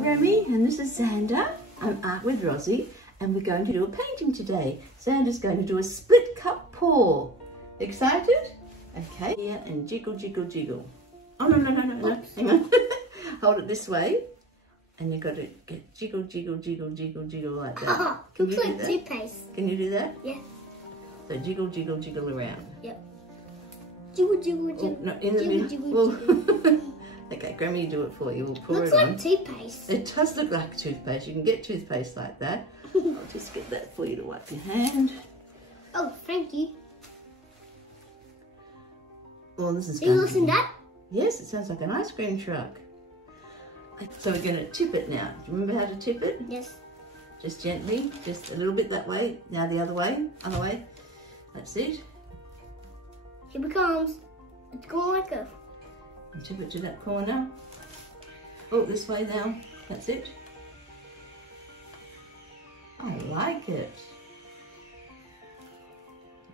Remy, and this is Xander. I'm Art with Rosie, and we're going to do a painting today. Xander's going to do a split cup pour. Excited? Okay, here and jiggle, jiggle, jiggle. Oh, no, hang on. Hold it this way, and you've got to get jiggle, jiggle, jiggle, jiggle, jiggle like that. Looks like toothpaste. Can you do that? Yeah. So jiggle, jiggle, jiggle around. Yep. Jiggle, jiggle, jiggle. Oh, no, in the middle. Jiggle, jiggle. Okay, Grammy will do it for you. We'll pour Looks it on. like toothpaste. It does look like toothpaste. You can get toothpaste like that. I'll just get that for you to wipe your hand. Oh, thank you. Well, this is. Do you listen to that? Yes, it sounds like an ice cream truck. So we're going to tip it now. Do you remember how to tip it? Yes. Just gently, just a little bit that way. Now the other way, other way. That's it. Here it comes. It's going like a. And tip it to that corner. Oh, this way now. That's it. I like it.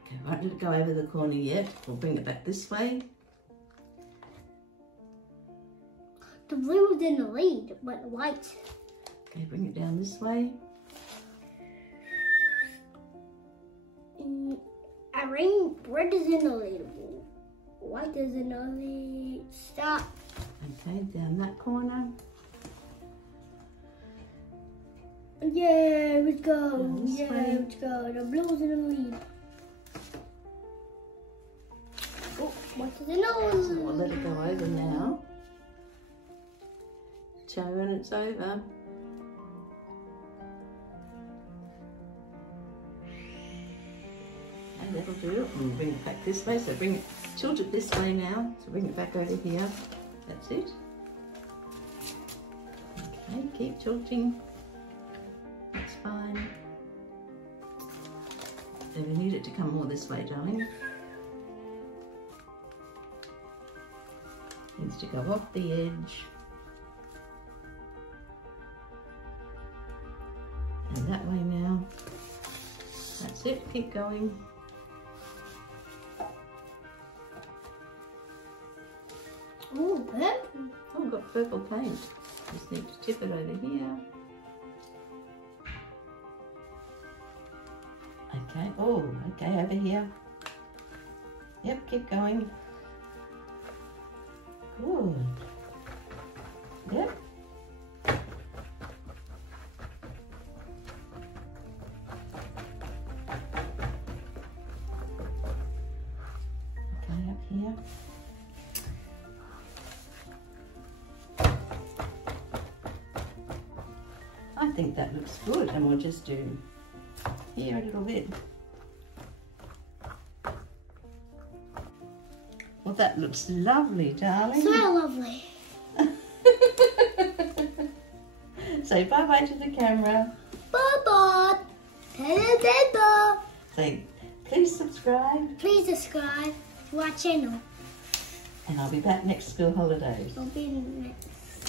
Okay, won't let it go over the corner yet. We'll bring it back this way. The blue was in the lead, but the white. Okay, bring it down this way. Red is in the lead. White is in the lead. Stop. Okay, down that corner. Yeah, let's go. This Yeah, way. let's go. The blue's in the lead. Oh, white is in the lead. So we'll let it go over now. Show when it's over. And that'll do it. And we'll bring it back this way. So tilt it this way now. So bring it back over here. That's it. Okay, keep tilting. That's fine. So we need it to come more this way, darling. Needs to go off the edge. And that way now. That's it, keep going. Oh, purple. Oh, we've got purple paint. Just need to tip it over here. Okay, oh, okay, over here. Yep, keep going. Good. Yep. Okay, up here. I think that looks good, and we'll just do here a little bit. Well, that looks lovely, darling. So lovely. Say bye-bye to the camera. Bye-bye. Ta-da-da-da. Say, please subscribe. Please subscribe to our channel. And I'll be back next school holidays. We'll be next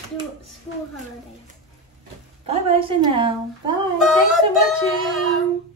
school holidays. Bye-bye for now. Bye. Thanks for watching.